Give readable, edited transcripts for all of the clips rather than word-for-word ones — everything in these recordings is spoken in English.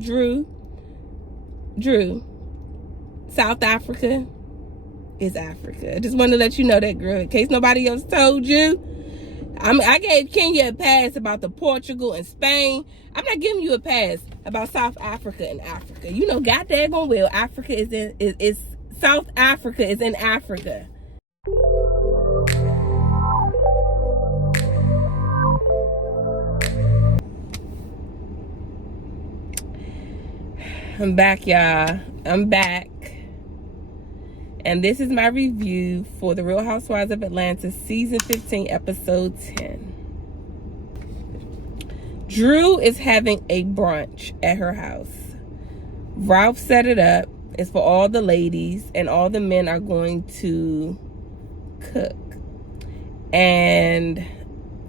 Drew, South Africa is Africa. I just want to let you know that, girl, in case nobody else told you. I gave Kenya a pass about the Portugal and Spain. I'm not giving you a pass about South Africa and Africa. You know, God daggone well, Africa is South Africa is in Africa. I'm back, y'all. I'm back. And this is my review for The Real Housewives of Atlanta, Season 15, Episode 10. Drew is having a brunch at her house. Ralph set it up. It's for all the ladies, and all the men are going to cook. And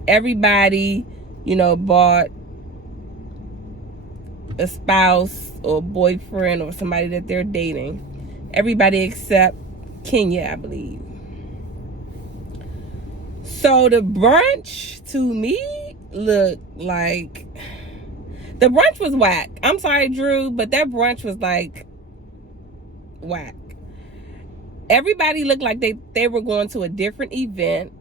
everybody, you know, bought a spouse or boyfriend or somebody that they're dating. Everybody except Kenya, I believe. So the brunch, to me, looked like... The brunch was whack. I'm sorry, Drew, but that brunch was like whack. Everybody looked like they were going to a different event.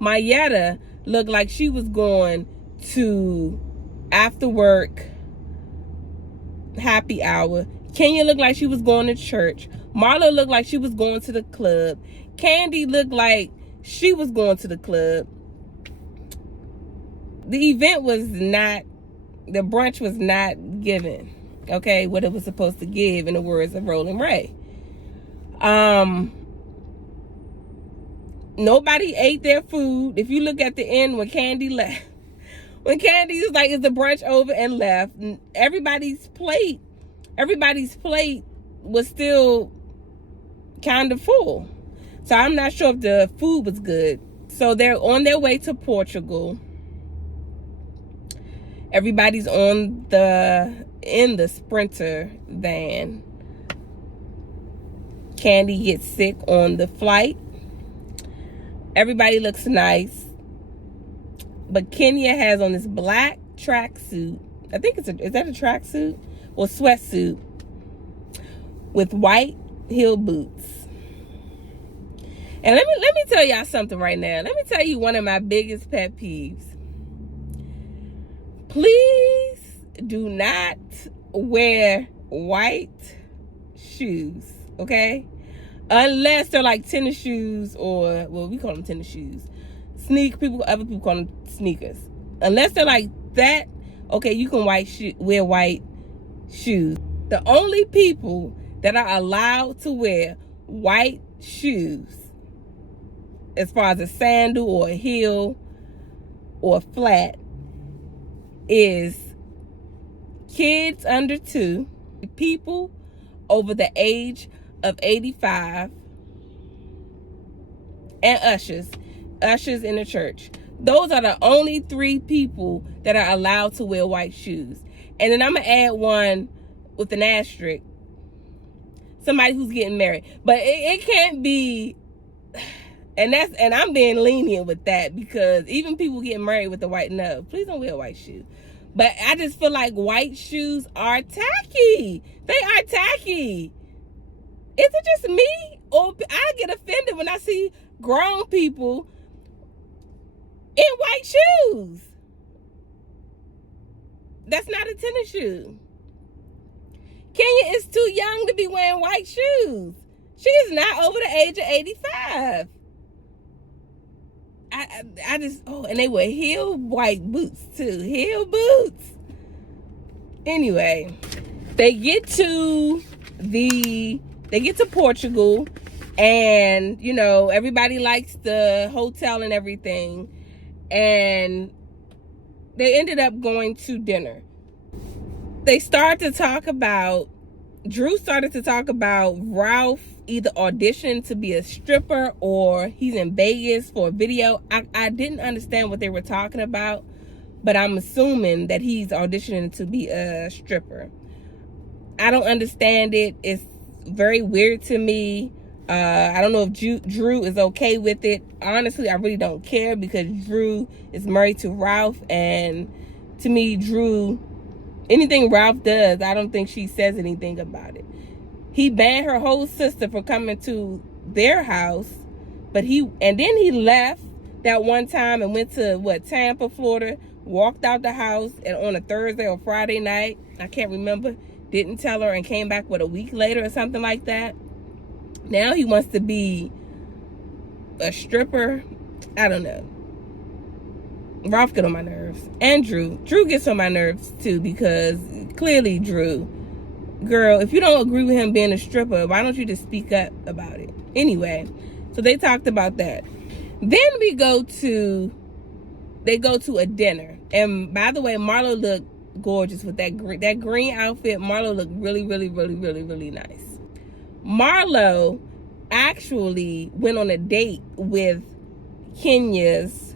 Mayetta looked like she was going to after work happy hour. Kenya looked like she was going to church. Marlo looked like she was going to the club. Candy looked like she was going to the club. The event was not, the brunch was not given, okay, what it was supposed to give, in the words of Roland Ray. Nobody ate their food. If you look at the end when Candy left, when Candy was like, is the brunch over, and left, everybody's plate was still kind of full. So I'm not sure if the food was good. So they're on their way to Portugal. Everybody's in the Sprinter van. Candy gets sick on the flight. Everybody looks nice. But Kenya has on this black tracksuit. I think is that a tracksuit? Or sweatsuit with white heel boots. And let me tell y'all something right now. Let me tell you one of my biggest pet peeves. Please do not wear white shoes, okay? Unless they're like tennis shoes, or, well, we call them tennis shoes. Other people call them sneakers. Unless they're like that, okay, you can wear white shoes. The only people that are allowed to wear white shoes, as far as a sandal or a heel or a flat, is kids under 2, people over the age of 85, and ushers in the church. Those are the only 3 people that are allowed to wear white shoes. And then I'm gonna add one with an asterisk, somebody who's getting married. But it can't be, and I'm being lenient with that, because even people getting married with the white, no, please don't wear a white shoe. But I just feel like white shoes are tacky. They are tacky. Is it just me? Or I get offended when I see grown people in white shoes. That's not a tennis shoe. Kenya is too young to be wearing white shoes. She is not over the age of 85. I just, and they wear heel white boots too. Heel boots. Anyway, they get to Portugal, and, you know, everybody likes the hotel and everything, and they ended up going to dinner. Drew started to talk about Ralph either auditioning to be a stripper or he's in Vegas for a video. I didn't understand what they were talking about, but I'm assuming that he's auditioning to be a stripper. I don't understand it. It's very weird to me. I don't know if Drew is okay with it. Honestly, I really don't care, because Drew is married to Ralph, and to me, Drew Anything Ralph does, I don't think she says anything about it. He banned her whole sister from coming to their house, but then he left that one time and went to Tampa, Florida, walked out the house and on a Thursday or Friday night, I can't remember, didn't tell her, and came back a week later or something like that. Now he wants to be a stripper. I don't know. Ralph get on my nerves. And Drew gets on my nerves too, because clearly Drew, girl, if you don't agree with him being a stripper, why don't you just speak up about it? Anyway, so they talked about that. Then they go to a dinner. And by the way, Marlo looked gorgeous with that green outfit. Marlo looked really, really, really, really, really nice. Marlo actually went on a date with Kenya's,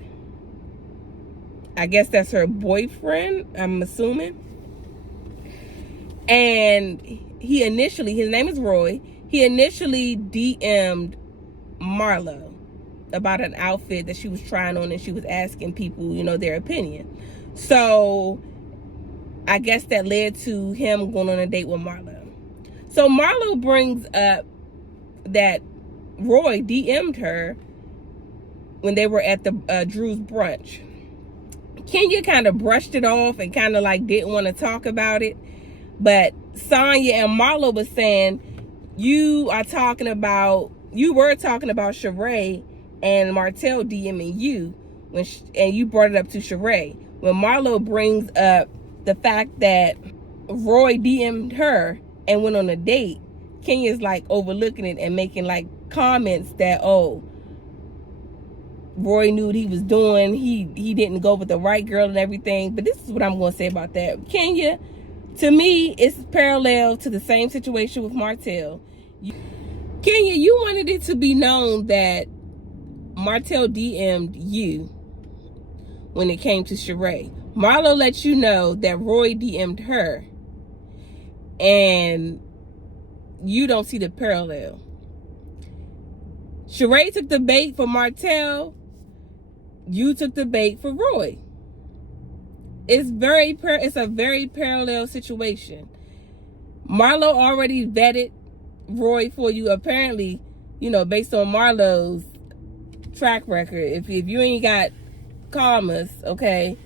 I guess that's her boyfriend, I'm assuming. And his name is Roy, he initially DM'd Marlo about an outfit that she was trying on, and she was asking people, their opinion. So I guess that led to him going on a date with Marlo. So Marlo brings up that Roy DM'd her when they were at the Drew's brunch. Kenya kind of brushed it off and kind of like didn't want to talk about it. But Sonya and Marlo was saying, you were talking about Sheree and Martell DMing you, and you brought it up to Sheree. When Marlo brings up the fact that Roy DM'd her and went on a date, Kenya's like overlooking it and making like comments that, oh, Roy knew what he was doing. He didn't go with the right girl and everything. But this is what I'm going to say about that. Kenya, to me, it's parallel to the same situation with Martell. Kenya, you wanted it to be known that Martell DM'd you when it came to Sheree. Marlo let you know that Roy DM'd her. And you don't see the parallel. Sheree took the bait for Martell. You took the bait for Roy. It's a very parallel situation. Marlo already vetted Roy for you, apparently, based on Marlo's track record. If you ain't got commas, okay,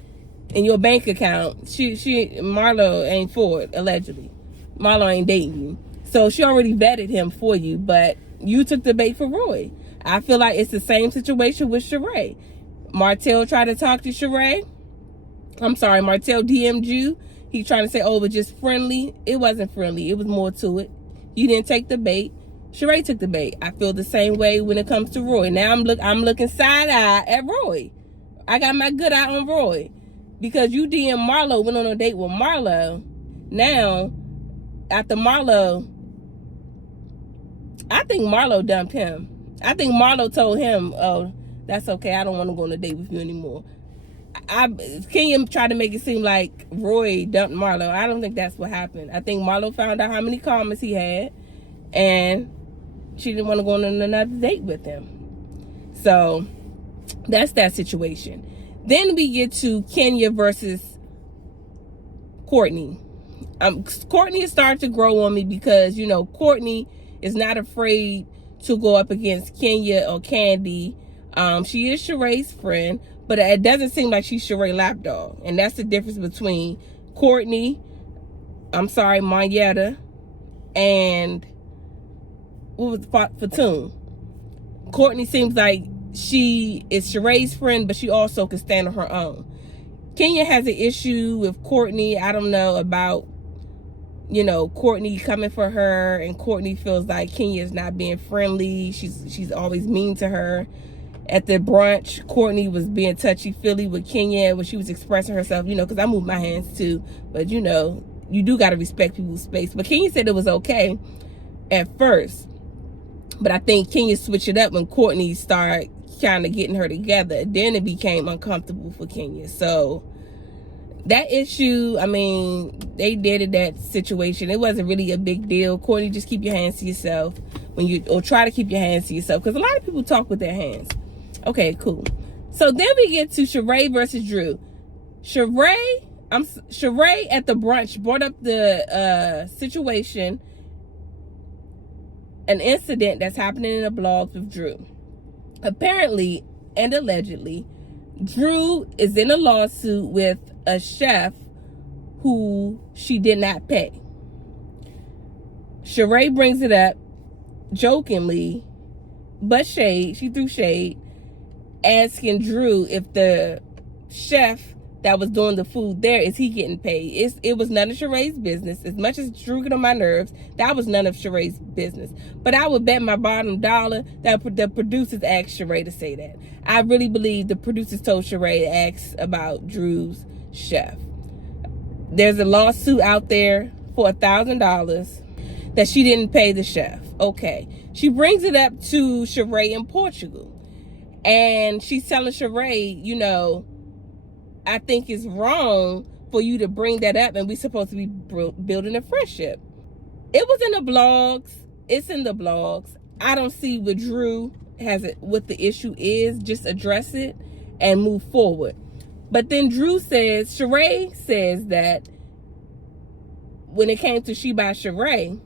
in your bank account, Marlo ain't for it, allegedly. Marlo ain't dating you. So she already vetted him for you, but you took the bait for Roy. I feel like it's the same situation with Sheree. Martell tried to talk to Sheree. I'm sorry, Martell DM'd you. He trying to say, oh, it was just friendly. It wasn't friendly. It was more to it. You didn't take the bait. Sheree took the bait. I feel the same way when it comes to Roy. Now I'm looking side-eye at Roy. I got my good eye on Roy. Because you DM Marlo, went on a date with Marlo. Now, after Marlo, I think Marlo dumped him. I think Marlo told him, oh, that's okay, I don't want to go on a date with you anymore. Kenya tried to make it seem like Roy dumped Marlo. I don't think that's what happened. I think Marlo found out how many comments he had, and she didn't want to go on another date with him. So that's that situation. Then we get to Kenya versus Courtney. Courtney is starting to grow on me because, Courtney is not afraid to go up against Kenya or Candy. She is Sheree's friend, but it doesn't seem like she's Sheree lapdog. And that's the difference between Marietta, and Fatoon. Courtney seems like she is Sheree's friend, but she also can stand on her own. Kenya has an issue with Courtney. I don't know about, Courtney coming for her, and Courtney feels like Kenya is not being friendly. She's always mean to her. At the brunch, Courtney was being touchy-feely with Kenya when she was expressing herself, because I move my hands too. But, you do got to respect people's space. But Kenya said it was okay at first. But I think Kenya switched it up when Courtney started kind of getting her together. Then it became uncomfortable for Kenya. So that issue, they did it, that situation. It wasn't really a big deal. Courtney, just keep your hands to yourself or try to keep your hands to yourself, because a lot of people talk with their hands. Okay, cool. So then we get to Sheree versus Drew. Sheree, Sheree at the brunch brought up the situation, an incident that's happening in the blogs with Drew. Apparently and allegedly, Drew is in a lawsuit with a chef who she did not pay. Sheree brings it up jokingly, but shade. She threw shade, asking Drew if the chef that was doing the food there, is he getting paid? It was none of Sheree's business. As much as Drew get on my nerves, that was none of Sheree's business. But I would bet my bottom dollar that the producers asked Sheree to say that. I really believe the producers told Sheree to ask about Drew's chef. There's a lawsuit out there for $1,000 that she didn't pay the chef. Okay. She brings it up to Sheree in Portugal. And she's telling Sheree, you know, I think it's wrong for you to bring that up, and we're supposed to be building a friendship. It was in the blogs. It's in the blogs. I don't see what Drew has it, what the issue is. Just address it and move forward. But then Sheree says that when it came to She by Sheree,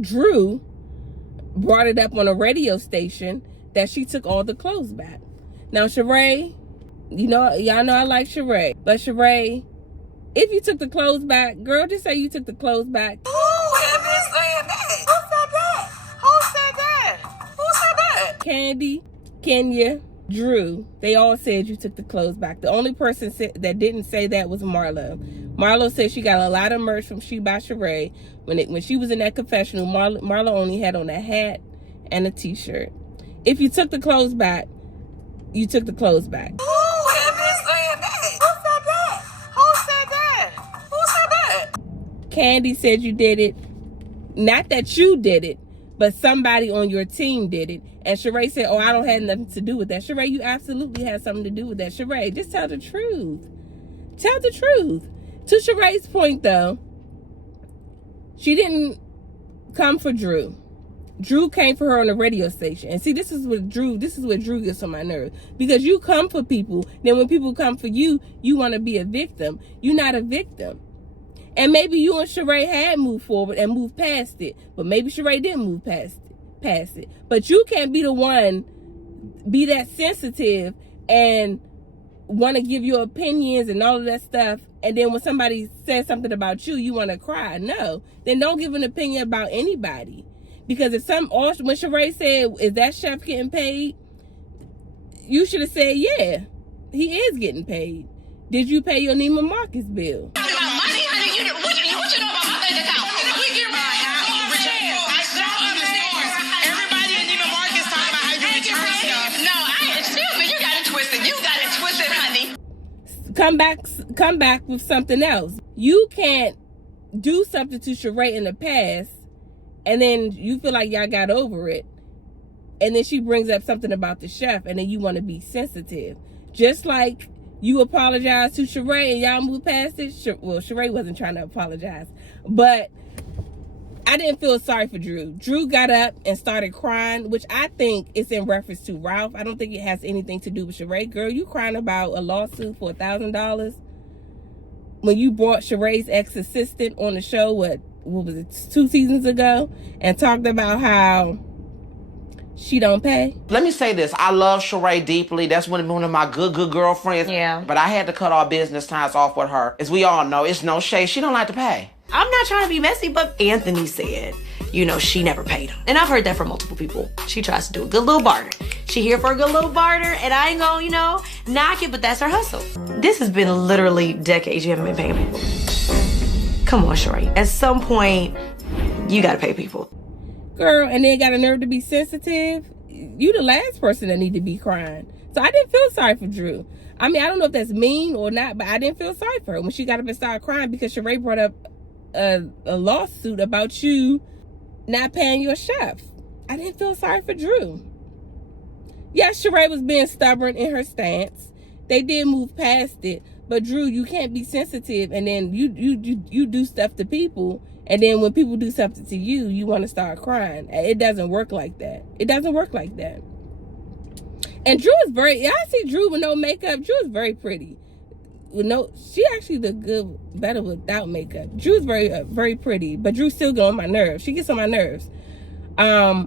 Drew brought it up on a radio station that she took all the clothes back. Now, Sheree, you know, y'all know I like Sheree. But Sheree, if you took the clothes back, girl, just say you took the clothes back. Who have been saying that? Who said that? Who said that? Who said that? Candy, Kenya, Drew, they all said you took the clothes back. The only person that didn't say that was Marlo. Marlo said she got a lot of merch from She by Sheree. When she was in that confessional, Marlo only had on a hat and a t-shirt. If you took the clothes back, you took the clothes back. Candy said you did it. Not that you did it, but somebody on your team did it. And Sheree said, oh, I don't have nothing to do with that. Sheree, you absolutely had something to do with that. Sheree, just tell the truth. Tell the truth. To Sheree's point, though, she didn't come for Drew. Drew came for her on the radio station. And see, this is what Drew gets on my nerves. Because you come for people, then when people come for you, you want to be a victim. You're not a victim. And maybe you and Sheree had moved forward and moved past it. But maybe Sheree didn't move past it. But you can't be the one, be that sensitive and want to give your opinions and all of that stuff. And then when somebody says something about you, you want to cry. No. Then don't give an opinion about anybody. Because when Sheree said, is that chef getting paid? You should have said, yeah, he is getting paid. Did you pay your Neiman Marcus bill? Come back with something else. You can't do something to Sheree in the past and then you feel like y'all got over it. And then she brings up something about the chef and then you want to be sensitive. Just like you apologize to Sheree and y'all move past it. Well, Sheree wasn't trying to apologize. But I didn't feel sorry for Drew. Drew got up and started crying, which I think is in reference to Ralph. I don't think it has anything to do with Sheree. Girl, you crying about a lawsuit for $1,000 when you brought Sheree's ex-assistant on the show, what was it, 2 seasons ago, and talked about how she don't pay? Let me say this. I love Sheree deeply. That's one of my good girlfriends. Yeah. But I had to cut all business ties off with her. As we all know, it's no shade. She don't like to pay. I'm not trying to be messy, but Anthony said, you know, she never paid him. And I've heard that from multiple people. She tries to do a good little barter. She here for a good little barter, and I ain't gonna, you know, knock it, but that's her hustle. This has been literally decades you haven't been paying people. Come on, Sheree. At some point, you gotta pay people. Girl, and then got a nerve to be sensitive. You the last person that need to be crying. So I didn't feel sorry for Drew. I mean, I don't know if that's mean or not, but I didn't feel sorry for her when she got up and started crying because Sheree brought up a lawsuit about you not paying your chef. I didn't feel sorry for Drew. Yes, Sheree was being stubborn in her stance. They did move past it, but Drew, you can't be sensitive and then you do stuff to people, and then when people do something to you, you want to start crying. It doesn't work like that. It doesn't work like that. And Drew is I see Drew with no makeup. Drew is very pretty. no, she actually looked good, better without makeup. Drew's very pretty, but Drew still get on my nerves. She gets on my nerves. I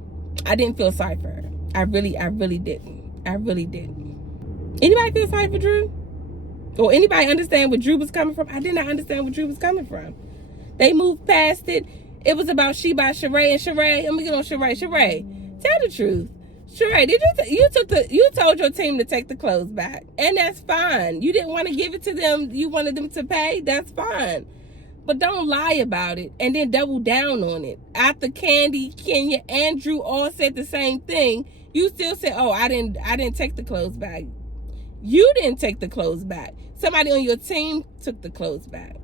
didn't feel sorry for her. I really didn't. I really didn't. Anybody feel sorry for Drew? Or anybody understand where Drew was coming from? I did not understand where Drew was coming from. They moved past it. It was about she by Sheree, and Sheree, let me get on Sheree. Sheree, tell the truth. Sheree, you told your team to take the clothes back, and that's fine. You didn't want to give it to them. You wanted them to pay. That's fine. But don't lie about it and then double down on it. After Candy, Kenya, and Drew all said the same thing, you still said, "Oh, I didn't take the clothes back." You didn't take the clothes back. Somebody on your team took the clothes back.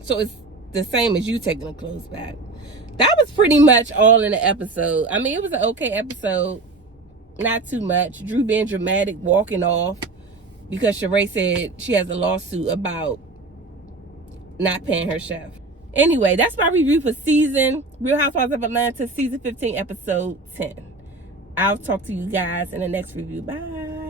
So it's the same as you taking the clothes back. That was pretty much all in the episode. I mean, it was an okay episode. Not too much. Drew being dramatic, walking off because Sheree said she has a lawsuit about not paying her chef. Anyway, that's my review for Real Housewives of Atlanta, season 15, episode 10. I'll talk to you guys in the next review. Bye.